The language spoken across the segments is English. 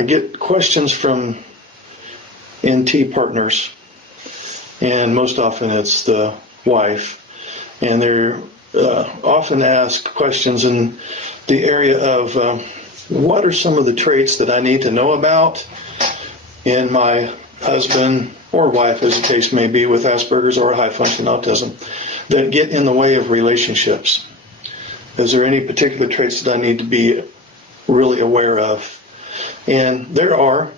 I get questions from NT partners, and most often it's the wife, and they're often asked questions in the area of what are some of the traits that I need to know about in my husband or wife, as the case may be, with Asperger's or high-functioning autism, that get in the way of relationships. Is there any particular traits that I need to be really aware of? And there are.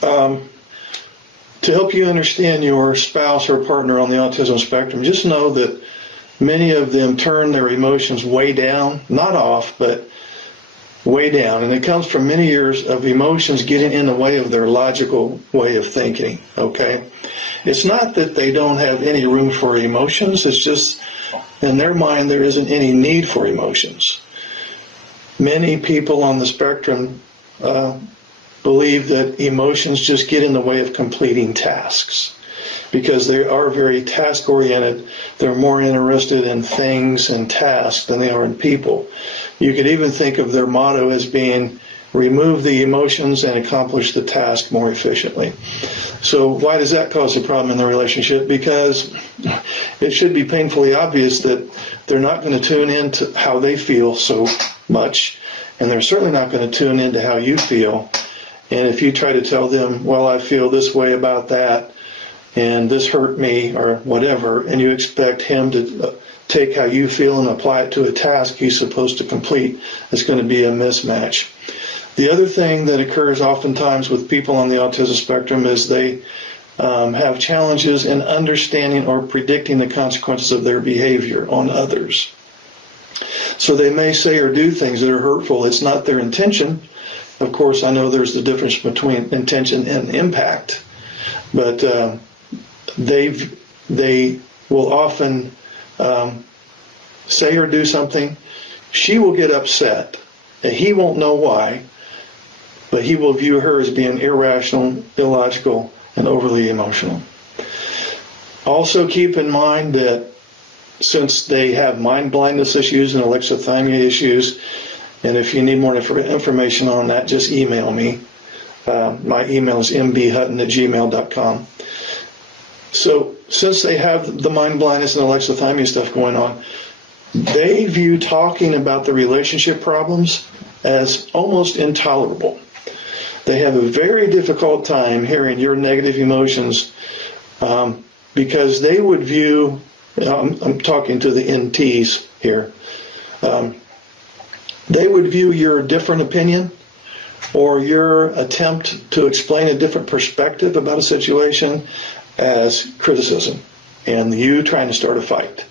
To help you understand your spouse or partner on the autism spectrum, just know that many of them turn their emotions way down, not off, but way down. And it comes from many years of emotions getting in the way of their logical way of thinking, okay? It's not that they don't have any room for emotions. It's just in their mind there isn't any need for emotions. Many people on the spectrum believe that emotions just get in the way of completing tasks because they are very task-oriented. They're more interested in things and tasks than they are in people. You could even think of their motto as being remove the emotions and accomplish the task more efficiently. So why does that cause a problem in the relationship? Because it should be painfully obvious that they're not going to tune into how they feel so much, and they're certainly not going to tune into how you feel. And if you try to tell them, well, I feel this way about that, and this hurt me, or whatever, and you expect him to take how you feel and apply it to a task he's supposed to complete, it's going to be a mismatch. The other thing that occurs oftentimes with people on the autism spectrum is they have challenges in understanding or predicting the consequences of their behavior on others. So they may say or do things that are hurtful. It's not their intention. Of course, I know there's the difference between intention and impact, but they will often say or do something. She will get upset, and he won't know why, but he will view her as being irrational, illogical, and overly emotional. Also keep in mind that since they have mind blindness issues and alexithymia issues, and if you need more information on that, just email me. My email is mbhutton@gmail.com. So since they have the mind blindness and alexithymia stuff going on, they view talking about the relationship problems as almost intolerable. They have a very difficult time hearing your negative emotions because they would view, I'm talking to the NTs here, they would view your different opinion or your attempt to explain a different perspective about a situation as criticism and you trying to start a fight.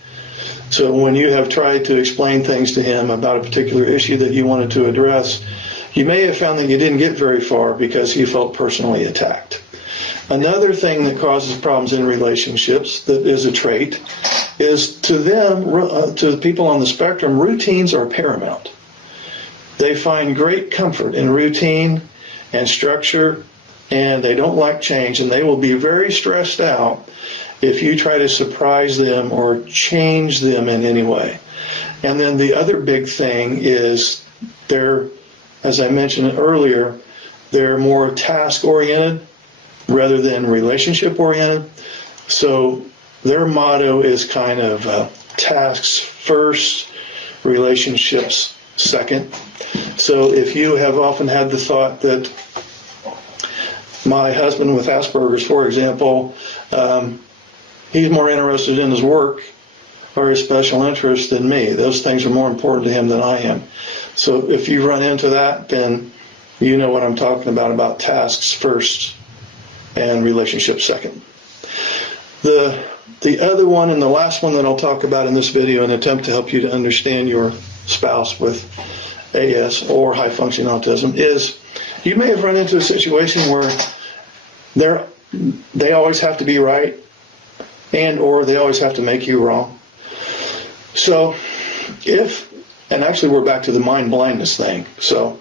So when you have tried to explain things to him about a particular issue that you wanted to address, you may have found that you didn't get very far because you felt personally attacked. Another thing that causes problems in relationships that is a trait is to them, to the people on the spectrum, routines are paramount. They find great comfort in routine and structure, and they don't like change, and they will be very stressed out if you try to surprise them or change them in any way. And then the other big thing is they're, as I mentioned earlier, they're more task-oriented rather than relationship-oriented. So their motto is kind of tasks first, relationships second. So if you have often had the thought that my husband with Asperger's, for example, he's more interested in his work or his special interest than me. Those things are more important to him than I am. So if you run into that, then you know what I'm talking about tasks first and relationships second. The other one and the last one that I'll talk about in this video in an attempt to help you to understand your spouse with AS or high-functioning autism is you may have run into a situation where they always have to be right and or they always have to make you wrong. So and actually we're back to the mind blindness thing, so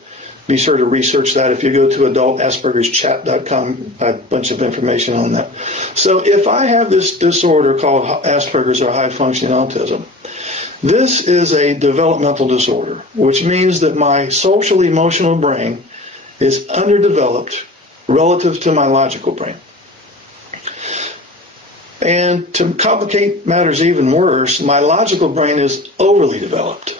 be sure to research that. If you go to adultaspergerschat.com, I have a bunch of information on that. So if I have this disorder called Asperger's or high-functioning autism, this is a developmental disorder, which means that my social emotional brain is underdeveloped relative to my logical brain. And to complicate matters even worse, my logical brain is overly developed,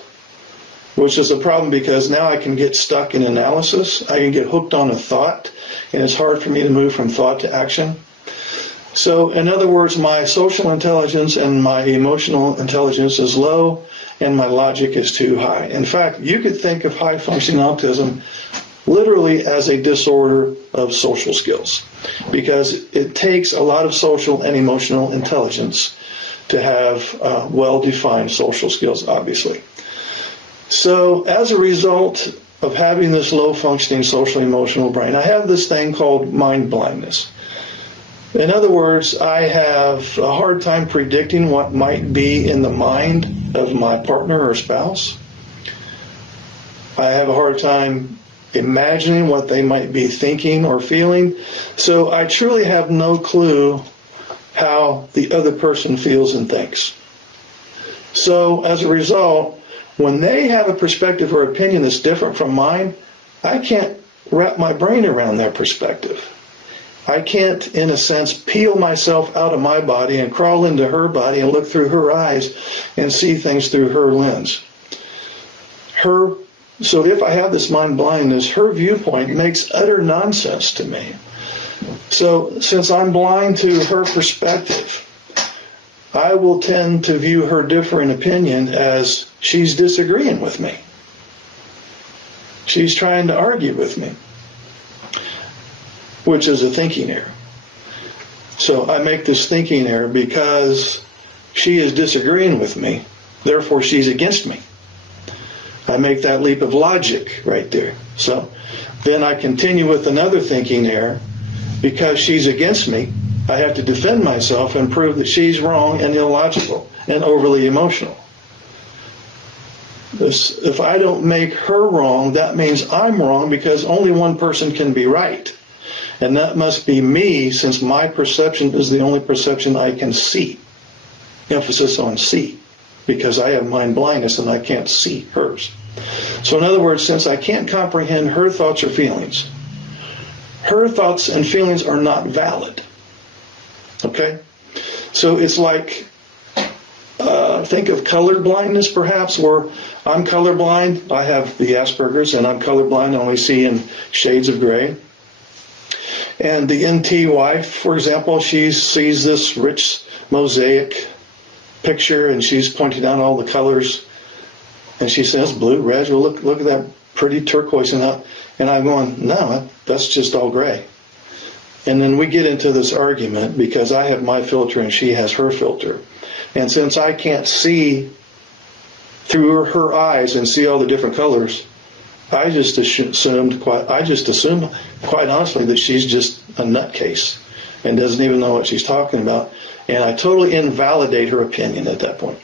which is a problem because now I can get stuck in analysis. I can get hooked on a thought, and it's hard for me to move from thought to action. So, in other words, my social intelligence and my emotional intelligence is low, and my logic is too high. In fact, you could think of high-functioning autism literally as a disorder of social skills, because it takes a lot of social and emotional intelligence to have well-defined social skills, obviously. So as a result of having this low-functioning social-emotional brain, I have this thing called mind blindness. In other words, I have a hard time predicting what might be in the mind of my partner or spouse. I have a hard time imagining what they might be thinking or feeling. So I truly have no clue how the other person feels and thinks. So as a result, when they have a perspective or opinion that's different from mine, I can't wrap my brain around their perspective. I can't, in a sense, peel myself out of my body and crawl into her body and look through her eyes and see things through her lens. So if I have this mind blindness, her viewpoint makes utter nonsense to me. So since I'm blind to her perspective, I will tend to view her differing opinion as she's disagreeing with me. She's trying to argue with me, which is a thinking error. So I make this thinking error because she is disagreeing with me, therefore she's against me. I make that leap of logic right there. So then I continue with another thinking error. Because she's against me, I have to defend myself and prove that she's wrong and illogical and overly emotional. If I don't make her wrong, that means I'm wrong, because only one person can be right. And that must be me, since my perception is the only perception I can see. Emphasis on see, because I have mind blindness and I can't see hers. So in other words, since I can't comprehend her thoughts or feelings, her thoughts and feelings are not valid. Okay? So it's like, think of color blindness perhaps, where I'm colorblind, I have the Asperger's, and I'm colorblind, I only see in shades of gray. And the NT wife, for example, she sees this rich mosaic picture and she's pointing out all the colors. And she says, blue, red, well, look at that pretty turquoise. And I'm going, no, that's just all gray. And then we get into this argument because I have my filter and she has her filter. And since I can't see through her eyes and see all the different colors, I just assumed quite honestly that she's just a nutcase and doesn't even know what she's talking about. And I totally invalidate her opinion at that point.